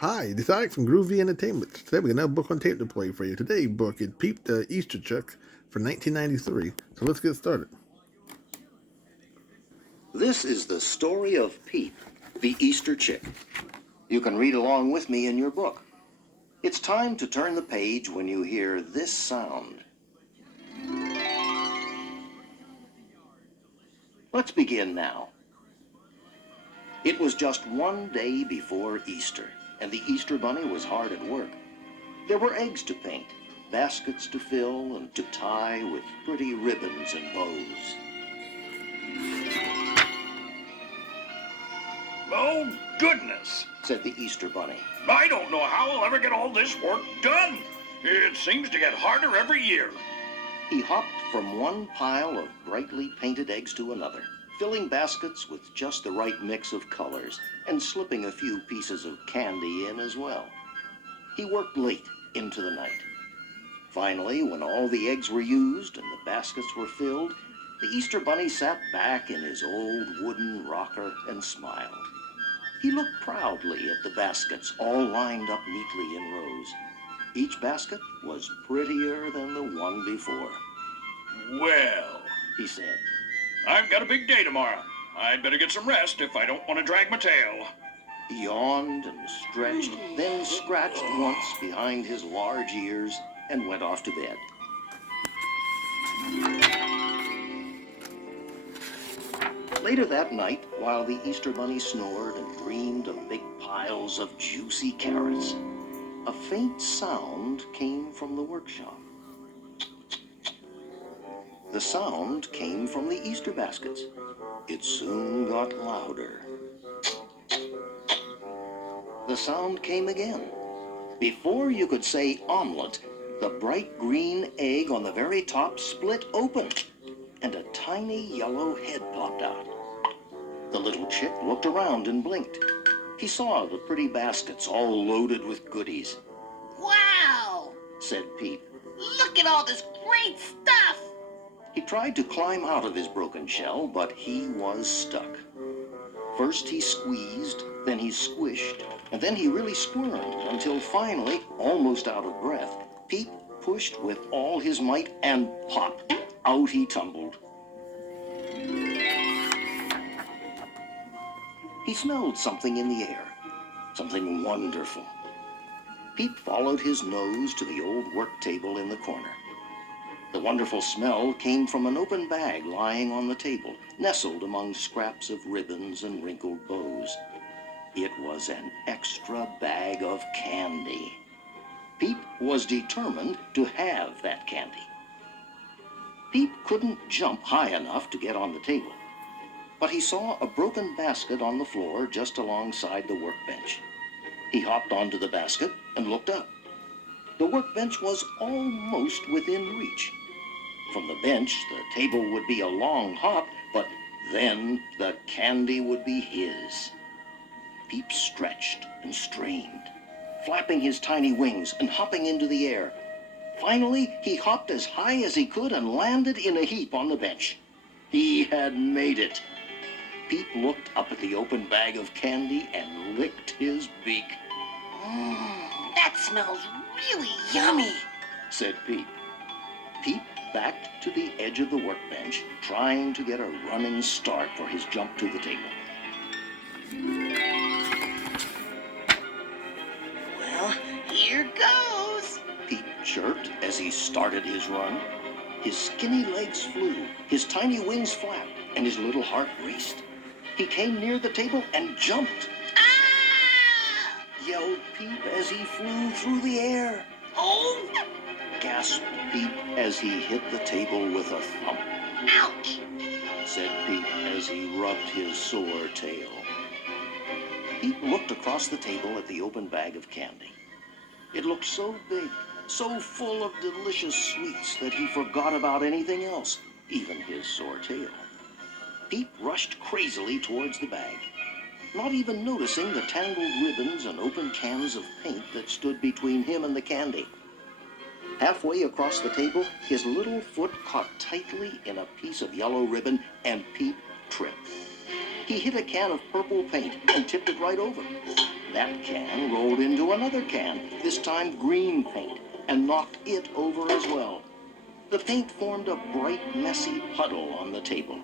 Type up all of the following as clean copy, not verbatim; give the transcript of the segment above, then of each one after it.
Hi, this is Alex from Groovy Entertainment. Today we got another book on tape to play for you. Today's book is Peep the Easter Chick from 1993. So let's get started. This is the story of Peep, the Easter chick. You can read along with me in your book. It's time to turn the page when you hear this sound. Let's begin now. It was just one day before Easter, and the Easter bunny was hard at work. There were eggs to paint, baskets to fill, and to tie with pretty ribbons and bows. Oh, goodness, Said the Easter bunny. I don't know how I'll ever get all this work done. It seems to get harder every year. He hopped from one pile of brightly painted eggs to another, filling baskets with just the right mix of colors and slipping a few pieces of candy in as well. He worked late into the night. Finally, when all the eggs were used and the baskets were filled, the Easter bunny sat back in his old wooden rocker and smiled. He looked proudly at the baskets all lined up neatly in rows. Each basket was prettier than the one before. Well, He said. I've got a big day tomorrow. I'd better get some rest if I don't want to drag my tail. He yawned and stretched, then scratched once behind his large ears and went off to bed. Later that night, while the Easter bunny snored and dreamed of big piles of juicy carrots, a faint sound came from the workshop. The sound came from the Easter baskets. It soon got louder. The sound came again. Before you could say omelet, the bright green egg on the very top split open, and a tiny yellow head popped out. The little chick looked around and blinked. He saw the pretty baskets all loaded with goodies. Wow! Said Peep. Look at all this great stuff! He tried to climb out of his broken shell, but he was stuck. First he squeezed, then he squished, and then he really squirmed until finally, almost out of breath, Peep pushed with all his might and pop! Out he tumbled. He smelled something in the air, something wonderful. Peep followed his nose to the old work table in the corner. The wonderful smell came from an open bag lying on the table, nestled among scraps of ribbons and wrinkled bows. It was an extra bag of candy. Peep was determined to have that candy. Peep couldn't jump high enough to get on the table, but he saw a broken basket on the floor just alongside the workbench. He hopped onto the basket and looked up. The workbench was almost within reach. From the bench, the table would be a long hop, but then the candy would be his. Peep stretched and strained, flapping his tiny wings and hopping into the air. Finally, he hopped as high as he could and landed in a heap on the bench. He had made it. Peep looked up at the open bag of candy and licked his beak. That smells really yummy. Said Peep. Peep backed to the edge of the workbench, trying to get a running start for his jump to the table. Well, here goes. Peep chirped as he started his run. His skinny legs flew, his tiny wings flapped, and his little heart raced. He came near the table and jumped, Ah! yelled Peep as he flew through the air. Oh! Gasped Peep as he hit the table with a thump. Ouch! Said Peep as he rubbed his sore tail. Peep looked across the table at the open bag of candy. It looked so big, so full of delicious sweets that he forgot about anything else, even his sore tail. Peep rushed crazily towards the bag, not even noticing the tangled ribbons and open cans of paint that stood between him and the candy. Halfway across the table, his little foot caught tightly in a piece of yellow ribbon, and Peep tripped. He hit a can of purple paint and tipped it right over. That can rolled into another can, this time green paint, and knocked it over as well. The paint formed a bright, messy puddle on the table.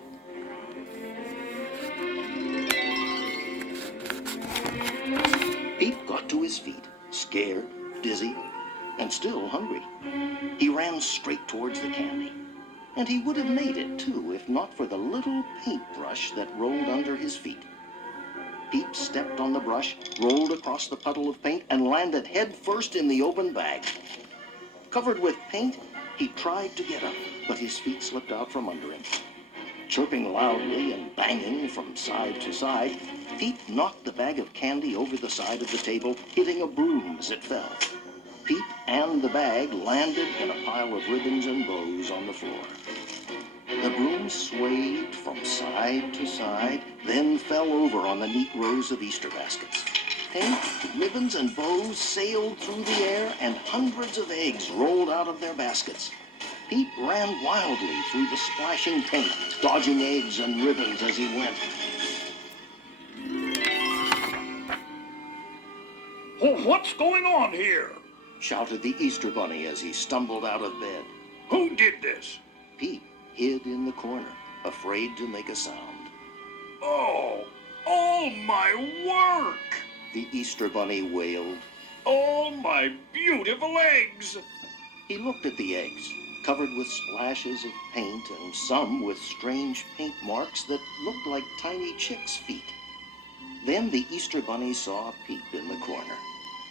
Peep got to his feet, scared, dizzy, and still hungry. He ran straight towards the candy. And he would have made it, too, if not for the little paintbrush that rolled under his feet. Peep stepped on the brush, rolled across the puddle of paint, and landed head first in the open bag. Covered with paint, he tried to get up, but his feet slipped out from under him. Chirping loudly and banging from side to side, Peep knocked the bag of candy over the side of the table, hitting a broom as it fell. Peep and the bag landed in a pile of ribbons and bows on the floor. The broom swayed from side to side, then fell over on the neat rows of Easter baskets. Paint, ribbons, and bows sailed through the air, and hundreds of eggs rolled out of their baskets. Peep ran wildly through the splashing paint, dodging eggs and ribbons as he went. Oh, what's going on here? Shouted the Easter Bunny as he stumbled out of bed. Who did this? Peep hid in the corner, afraid to make a sound. Oh, all my work! The Easter Bunny wailed. All my beautiful eggs! He looked at the eggs, covered with splashes of paint and some with strange paint marks that looked like tiny chicks' feet. Then the Easter Bunny saw Peep in the corner,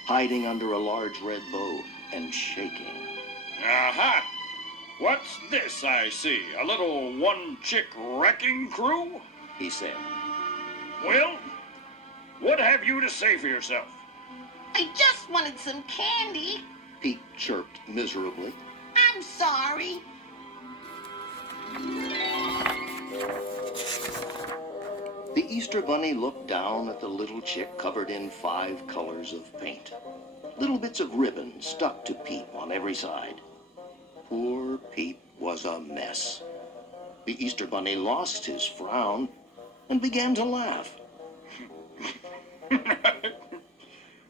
hiding under a large red bow and shaking. Aha! What's this I see? A little one-chick wrecking crew? He said. Well, what have you to say for yourself? I just wanted some candy. Peep chirped miserably. I'm sorry. The Easter Bunny looked down at the little chick covered in 5 colors of paint. Little bits of ribbon stuck to Peep on every side. Poor Peep was a mess. The Easter Bunny lost his frown and began to laugh.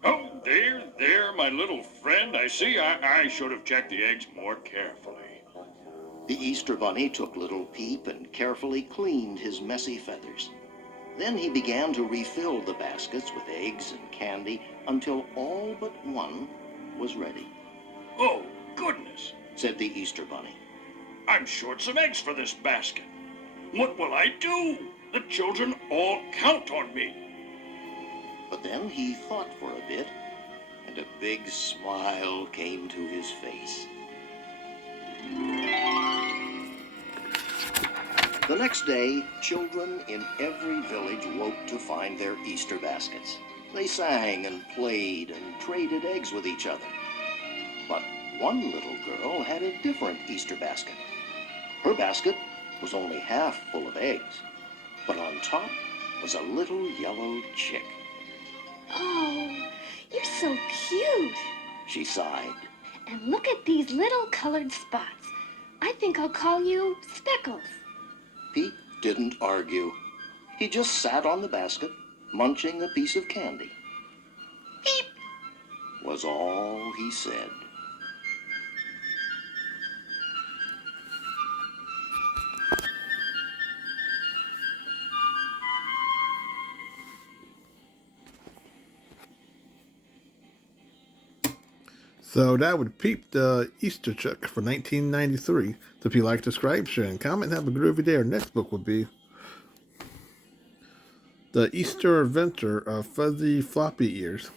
Oh, there, my little friend. I see I should have checked the eggs more carefully. The Easter Bunny took little Peep and carefully cleaned his messy feathers. Then he began to refill the baskets with eggs and candy until all but one was ready. Oh, goodness, said the Easter Bunny. I'm short some eggs for this basket. What will I do? The children all count on me. But then he thought for a bit, and a big smile came to his face. The next day, children in every village woke to find their Easter baskets. They sang and played and traded eggs with each other. But one little girl had a different Easter basket. Her basket was only half full of eggs, but on top was a little yellow chick. Oh, you're so cute. She sighed. And look at these little colored spots. I think I'll call you Speckles. Pete didn't argue. He just sat on the basket, munching a piece of candy. Peep. Was all he said. So that would Peep the Easter Chuck for 1993. So if you like, subscribe, share, and comment, have a groovy day. Our next book would be The Easter Adventure of Fuzzy Floppy Ears.